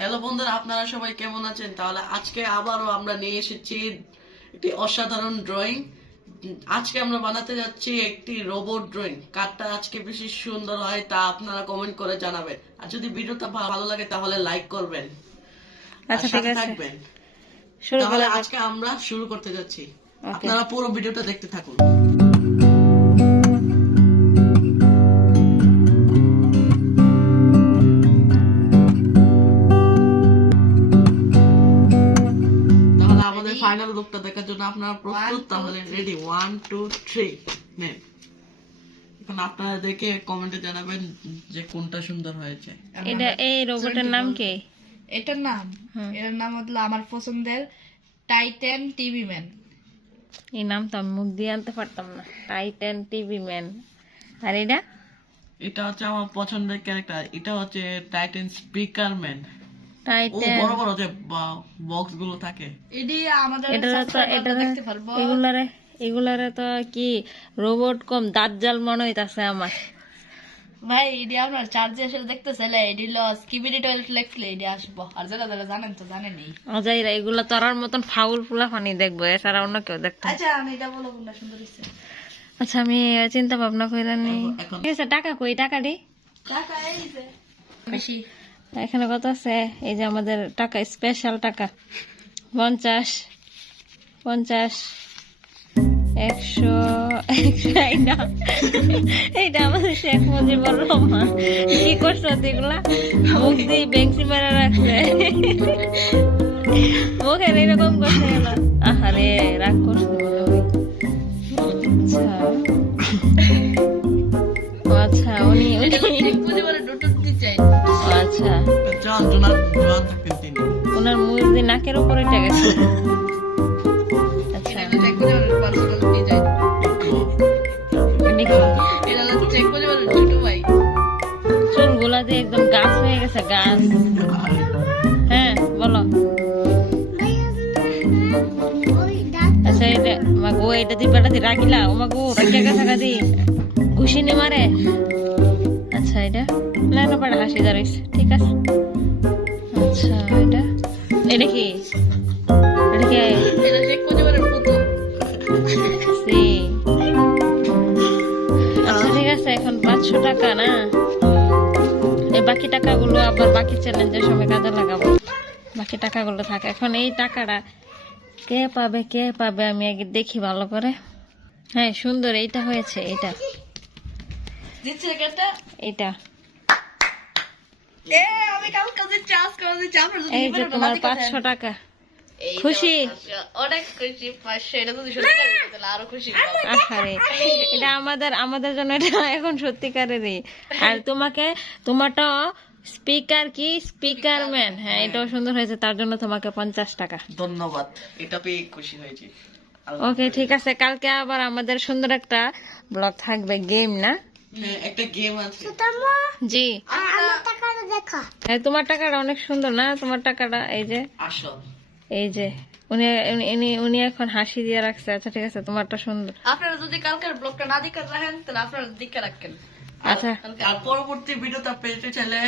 Hello বন্ধুরা আপনারা সবাই কেমন আছেন? তাহলে আজকে আবারও আমরা নিয়ে এসেছি একটি অসাধারণ ড্রয়িং আজকে আমরা বানাতে যাচ্ছি একটি রোবট ড্রয়িং কার্ডটা আজকে বেশি সুন্দর হয় তা আপনারা কমেন্ট করে জানাবেন। আর যদি ভিডিওটা ভালো লাগে তাহলে লাইক করবেন। আচ্ছা ঠিক আছে। থাকবেন। শুরু তাহলে আজকে আমরা শুরু করতে যাচ্ছি। আপনারা পুরো ভিডিওটা দেখতে থাকুন। ফাইনাল লুকটা দেখার জন্য আপনারা প্রস্তুত তাহলে রেডি ওয়ান টু থ্রি নেন এখন আপনারা দেখে কমেন্টে জানাবেন যে কোনটা সুন্দর হয়েছে। এটা এই রোবটের নাম কি? এটার নাম? হুম। এটার নাম হলো আমার পছন্দের টাইটেন টিভি ম্যান এই নাম তো আমি মুখ দিয়ে আনতে পারতাম না। টাইটান টিভি ম্যান আর এটা? এটা হচ্ছে আমার পছন্দের ক্যারেক্টার এটা হচ্ছে টাইটেন স্পিকার ম্যান টাইটান বড় বড় যে বক্সগুলো থাকে। এটি আমাদের এটা তো subscriber এটা রা দেখতে পারব। এগুলারে এগুলারে তো কি রোবট কম দাজ্জাল মনে হইতাছে আমার। ভাই এটি আপনার চার্জে এসে দেখতে চাইলে এটি হলো স্কিবিডি টয়লেট লেখলে এটি আসব? আর যারা যারা জানেন তো জানেনই। অজাইরা এগুলা তোরার মতন ফাউল ফুলা ফানি দেখব এছাড়া অন্য কেউ দেখতো। আচ্ছা আমি এটা বলো কোনটা সুন্দর হচ্ছে আচ্ছা আমি চিন্তা ভাবনা করে নি। ঠিক আছে টাকা কই টাকা দি? টাকা এই যে। বেশি। এখানে কত আছে? এই যে আমাদের টাকা স্পেশাল টাকা। পঞ্চাশ পঞ্চাশ, একশো এইটা। আমাদের শেখ মুজিবুর রহমান। কি করছ এগুলা? মুখ দিয়ে বেঞ্চি মেরে রাখছে। মুখের এরকম করছে আহারে, রাগ করছে। উনি কি? এটা হলো চেক করে বলে ছোট ভাই। চুলগুলা দিয়ে একদম গাছ হয়ে গেছে গাছ। হ্যাঁ বলো। আচ্ছা এটা মাগো এটা দি বেটা দি রাখিলা? ও মাগো রাখিয়া গেছে গাদি ঘুষি নি মারে। আচ্ছা এটা না না হাসি দাঁড়াইছে ঠিক আছে আচ্ছা এটা এটা কি এটা কি এটা আচ্ছা ঠিক আছে এখন পাঁচশো টাকা না এই বাকি টাকাগুলো আবার বাকি চ্যালেঞ্জের সময় কাজে লাগাবো বাকি টাকাগুলো থাকে এখন এই টাকাটা কে পাবে কে পাবে আমি আগে দেখি ভালো করে হ্যাঁ সুন্দর এইটা হয়েছে একটা এইটা এ আমি কালকে দিচ্ছি আজকে দিচ্ছি আপনার যদি এই যে তোমার পাঁচশো টাকা। খুশি? অনেক খুশি আরও খুশি। এটা আমাদের আমাদের জন্য এটা এখন সত্যিকারেরই আর তোমাকে তোমারটা স্পিকার কি? স্পিকার ম্যান হ্যাঁ এটাও সুন্দর হয়েছে তার জন্য তোমাকে পঞ্চাশ টাকা। ধন্যবাদ এটা পেয়ে খুশি হয়েছি। ওকে ঠিক আছে কালকে আবার আমাদের সুন্দর একটা ব্লগ থাকবে গেম না? হ্যাঁ, একটা গেম আছে। জি। হ্যাঁ, তোমার টাকাটা অনেক সুন্দর না? তোমার টাকাটা এই যে আসল। এই যে উনি উনি- এখন হাসি দিয়ে রাখছে। আচ্ছা ঠিক আছে তোমারটা সুন্দর। আপনারা যদি কালকের ব্লগটা না দেখে রাখেন তাহলে আপনারা দিকে রাখেন। আচ্ছা। আর পরবর্তী ভিডিওটা পেতে চাইলে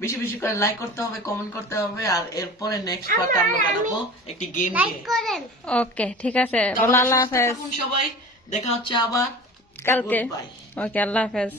বেশি বেশি করে লাইক করতে হবে কমেন্ট করতে হবে আর এরপরে নেক্সট পার্ট আমরা বানাবো একটি গেম ওকে ঠিক আছে আল্লাহ হাফেজ। সবাই দেখা হচ্ছে আবার। কালকে। ওকে আল্লাহ হাফেজ।